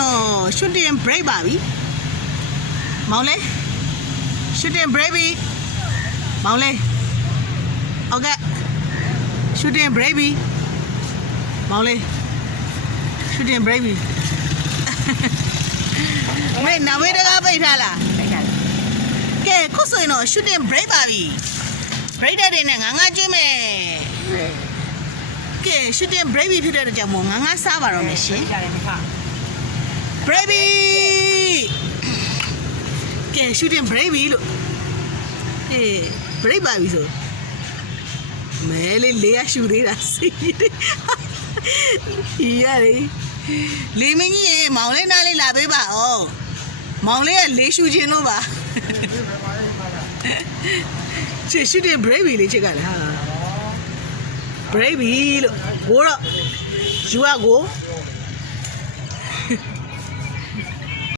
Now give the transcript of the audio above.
တော့ shooting break ပါပြီမောင်လေး shooting break ပြီမောင်လေးဟုတ်ကဲ့ shooting break ပြီမောင်လေး shooting break ပြီမေနာဝေးတကားပိတ်ထားလားကဲခုဆိုရင်တော့ shooting break ပါပြီ break တဲ့နဲ့ငါကျွေးမယ်ကဲ shooting break ပြီဖြစ်တဲ့ကြောင့်မို့ငါစားပါတော့မယ်ရှင် break ပြီကဲ shooting break ပြီလို့break ပါပြီဆိုမဲလေးရရှူသေးတာစီရတယ်လေးမင်းကြီးရေမောင်လေးနားလေးလာပေးပါဦးမောင်လေးကလေးရှူခြင်းလို့ပါချစ်ရှူတဲ့ break ပြီလေချစ်ကလည်းဟာ break ပြီလို့ဘိုးတော့ယူရကို